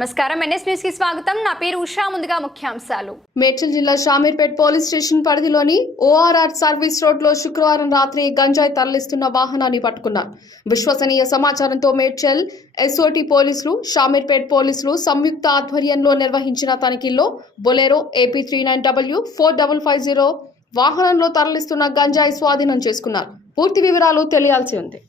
నమస్కారం NS news కి స్వాగతం. నా పేరు ఉషా. ముందుగా ముఖ్యాంశాలు. మేడ్చల్ జిల్లా షామీర్పేట్ పోలీస్ స్టేషన్ పరిధిలోని ఓఆర్ఆర్ సర్వీస్ రోడ్ లో శుక్రవారం రాత్రి గంజాయి తరలిస్తున్న వాహనాన్ని పట్టుకున్నారు. విశ్వసనీయ సమాచారంతో మేడ్చల్ ఎస్ఓటీ పోలీసులు, షామీర్పేట్ పోలీసులు సంయుక్త ఆధ్వర్యంలో నిర్వహించిన తనిఖీల్లో బొలెరో AP 39W4550 వాహనంలో తరలిస్తున్న గంజాయి స్వాధీనం చేసుకున్నారు. పూర్తి వివరాలు తెలియాల్సి ఉంది.